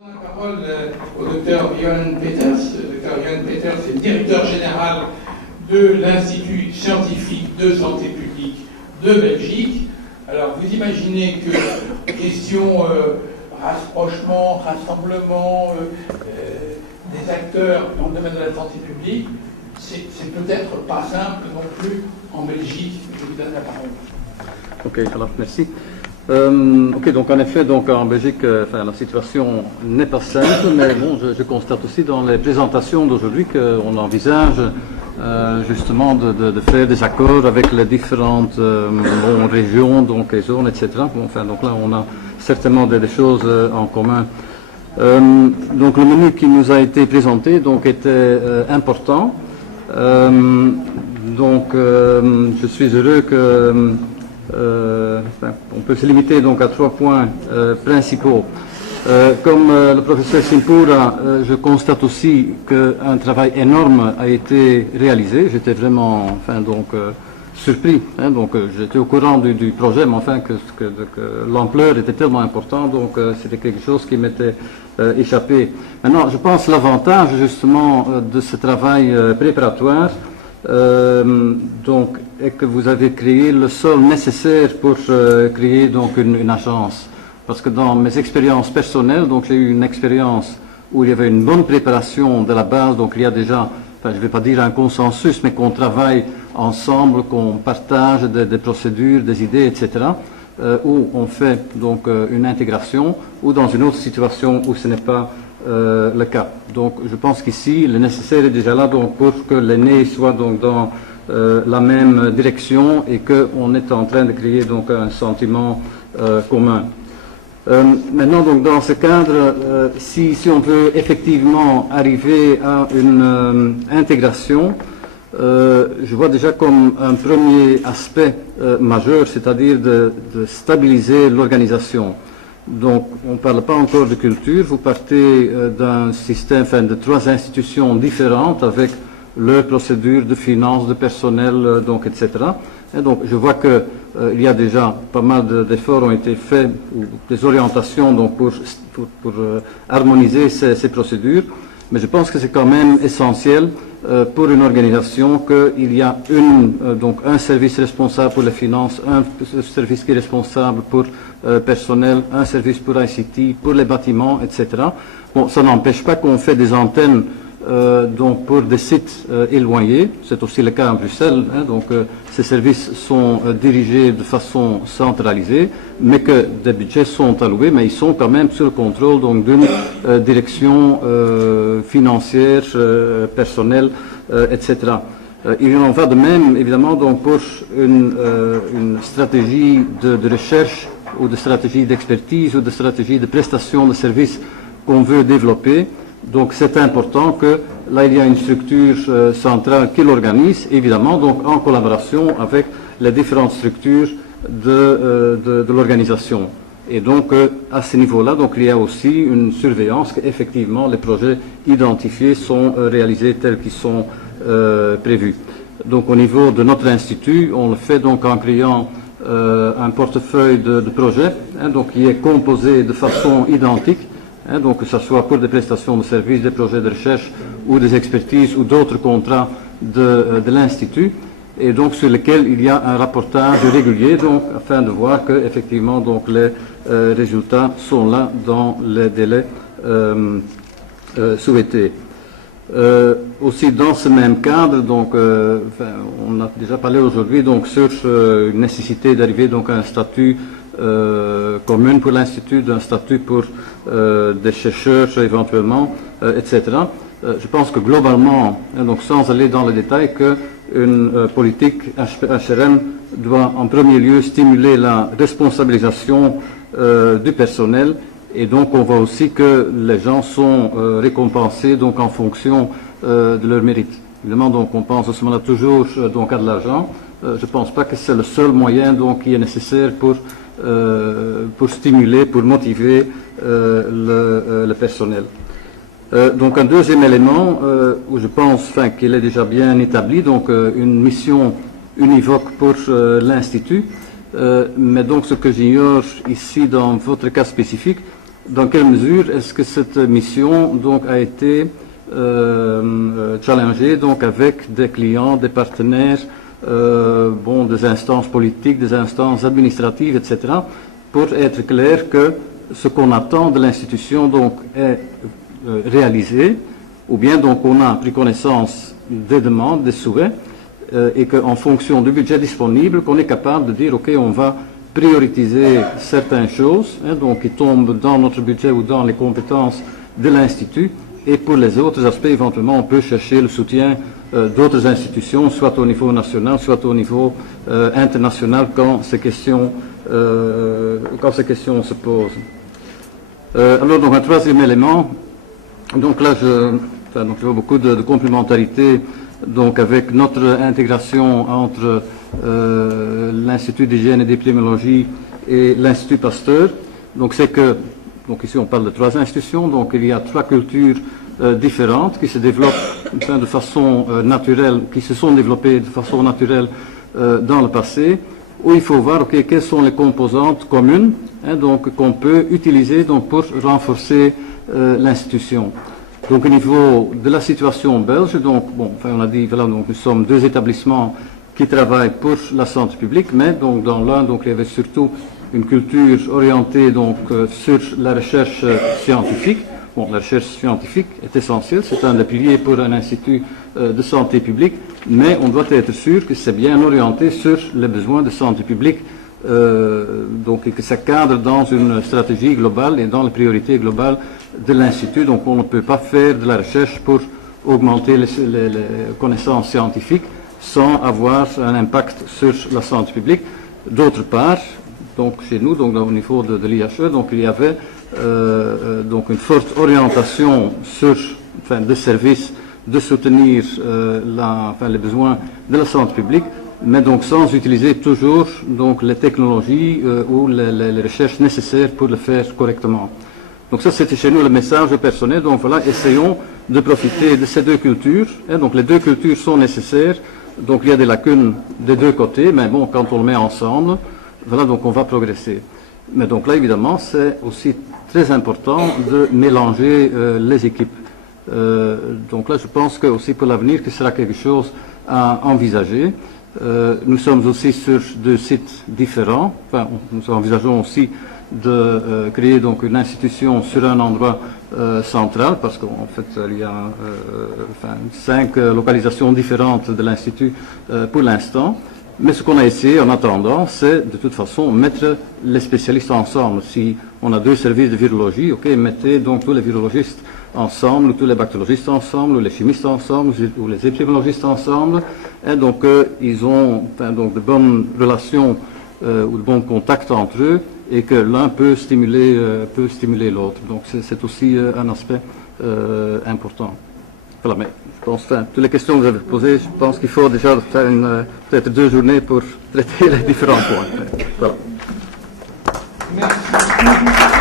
La parole au docteur Johan Peters. Le docteur Johan Peters est directeur général de l'Institut scientifique de santé publique de Belgique. Alors, vous imaginez que question rapprochement, rassemblement des acteurs dans le domaine de la santé publique, c'est peut-être pas simple non plus en Belgique. Je vous donne la parole. Ok, alors merci. Ok, donc en effet, donc en Belgique, la situation n'est pas simple, mais bon, je constate aussi dans les présentations d'aujourd'hui qu'on envisage justement de faire des accords avec les différentes régions, donc les zones, etc. Bon, donc là, on a certainement des choses en commun. Donc le menu qui nous a été présenté donc était important. Je suis heureux que on peut se limiter donc à 3 points principaux. Comme le professeur Simpura, je constate aussi qu'un travail énorme a été réalisé. J'étais vraiment surpris. J'étais au courant du projet, mais que l'ampleur était tellement importante, donc c'était quelque chose qui m'était échappé. Maintenant, je pense l'avantage justement de ce travail préparatoire, est que vous avez créé le sol nécessaire pour créer donc une agence. Parce que dans mes expériences personnelles, donc j'ai eu une expérience où il y avait une bonne préparation de la base, donc il y a déjà, je ne vais pas dire un consensus, mais qu'on travaille ensemble, qu'on partage des procédures, des idées, etc., où on fait donc une intégration, ou dans une autre situation où ce n'est pas le cas. Donc je pense qu'ici, le nécessaire est déjà là donc, pour que les nez soient donc, dans la même direction et qu'on est en train de créer donc, un sentiment commun. Maintenant, donc, dans ce cadre, si on veut effectivement arriver à une intégration, je vois déjà comme un premier aspect majeur, c'est-à-dire de stabiliser l'organisation. Donc, on ne parle pas encore de culture, vous partez d'un système, de 3 institutions différentes avec leurs procédures de finances, de personnel, etc. Et donc, je vois que il y a déjà pas mal d'efforts ont été faits, ou des orientations donc, pour harmoniser ces procédures, mais je pense que c'est quand même essentiel pour une organisation qu'il y a un service responsable pour les finances, un service qui est responsable pour personnel, un service pour ICT, pour les bâtiments, etc. Bon, ça n'empêche pas qu'on fait des antennes pour des sites éloignés, c'est aussi le cas à Bruxelles, ces services sont dirigés de façon centralisée, mais que des budgets sont alloués, mais ils sont quand même sous le contrôle d'une direction financière, personnelle, etc. Il en va de même, évidemment, donc, pour une stratégie de recherche ou de stratégie d'expertise ou de stratégie de prestation de services qu'on veut développer. Donc c'est important que là il y a une structure centrale qui l'organise, évidemment, donc en collaboration avec les différentes structures de l'organisation. Et donc à ce niveau-là, donc il y a aussi une surveillance qu'effectivement les projets identifiés sont réalisés tels qu'ils sont prévus. Donc au niveau de notre institut, on le fait donc en créant un portefeuille de projets, qui est composé de façon identique. Donc que ce soit pour des prestations de services, des projets de recherche ou des expertises ou d'autres contrats de l'Institut, et donc sur lesquels il y a un rapportage régulier, donc afin de voir que effectivement donc les résultats sont là dans les délais souhaités. Aussi dans ce même cadre, donc on a déjà parlé aujourd'hui donc sur une nécessité d'arriver donc à un statut commun pour l'Institut, d'un statut pour des chercheurs éventuellement, etc. Je pense que globalement, donc sans aller dans le détail, qu'une politique HRM doit en premier lieu stimuler la responsabilisation du personnel, et donc on voit aussi que les gens sont récompensés donc en fonction de leur mérite. Évidemment, donc on pense à ce moment-là toujours donc à de l'argent. Je ne pense pas que c'est le seul moyen donc qui est nécessaire pour stimuler, pour motiver le personnel. Donc un deuxième élément où je pense qu'il est déjà bien établi, donc une mission univoque pour l'Institut, mais donc ce que j'ignore ici dans votre cas spécifique, dans quelle mesure est-ce que cette mission donc a été challengée donc avec des clients, des partenaires, des instances politiques, des instances administratives, etc., pour être clair que ce qu'on attend de l'institution donc est réalisé, ou bien donc on a pris connaissance des demandes, des souhaits, et qu'en fonction du budget disponible, qu'on est capable de dire ok, on va prioriser certaines choses, donc qui tombent dans notre budget ou dans les compétences de l'Institut, et pour les autres aspects, éventuellement, on peut chercher le soutien d'autres institutions, soit au niveau national, soit au niveau international, quand ces questions se posent. Alors, donc, un troisième élément, donc là, je vois beaucoup de complémentarité donc, avec notre intégration entre l'Institut d'hygiène et d'épidémiologie et l'Institut Pasteur. Donc, c'est que, donc ici, on parle de 3 institutions, donc il y a 3 cultures différentes qui se développent de façon naturelle, qui se sont développées de façon naturelle dans le passé, où il faut voir quelles sont les composantes communes donc qu'on peut utiliser donc, pour renforcer l'institution. Donc au niveau de la situation belge, donc, on a dit, voilà, donc, nous sommes 2 établissements qui travaillent pour la santé publique, mais donc, dans l'un, donc, il y avait surtout une culture orientée donc, sur la recherche scientifique. Bon, la recherche scientifique est essentielle, c'est un des piliers pour un institut de santé publique, mais on doit être sûr que c'est bien orienté sur les besoins de santé publique, donc, et que ça cadre dans une stratégie globale et dans les priorités globales de l'Institut. Donc on ne peut pas faire de la recherche pour augmenter les connaissances scientifiques sans avoir un impact sur la santé publique. D'autre part, donc chez nous, donc au niveau de l'IHE, donc il y avait donc une forte orientation sur, des services de soutenir les besoins de la santé publique, mais donc sans utiliser toujours donc les technologies ou les recherches nécessaires pour le faire correctement. Donc ça, c'était chez nous le message personnel. Donc voilà, essayons de profiter de ces 2 cultures. Donc les 2 cultures sont nécessaires. Donc il y a des lacunes des 2 côtés, mais bon, quand on le met ensemble, voilà, donc on va progresser. Mais donc là, évidemment, c'est aussi très important de mélanger les équipes. Donc là, je pense que aussi pour l'avenir, que ce sera quelque chose à envisager. Nous sommes aussi sur 2 sites différents. Enfin, nous envisageons aussi de créer donc une institution sur un endroit central, parce qu'en fait il y a 5 localisations différentes de l'Institut pour l'instant. Mais ce qu'on a essayé en attendant, c'est de toute façon mettre les spécialistes ensemble. Si on a 2 services de virologie, ok, mettez donc tous les virologistes ensemble, ou tous les bactériologistes ensemble, ou les chimistes ensemble, ou les épidémiologistes ensemble, et donc ils ont donc de bonnes relations ou de bons contacts entre eux, et que l'un peut stimuler l'autre. Donc c'est aussi un aspect important. Voilà, mais je pense, toutes les questions que vous avez posées, je pense qu'il faut déjà faire peut-être 2 journées pour traiter les différents points. Voilà. Merci.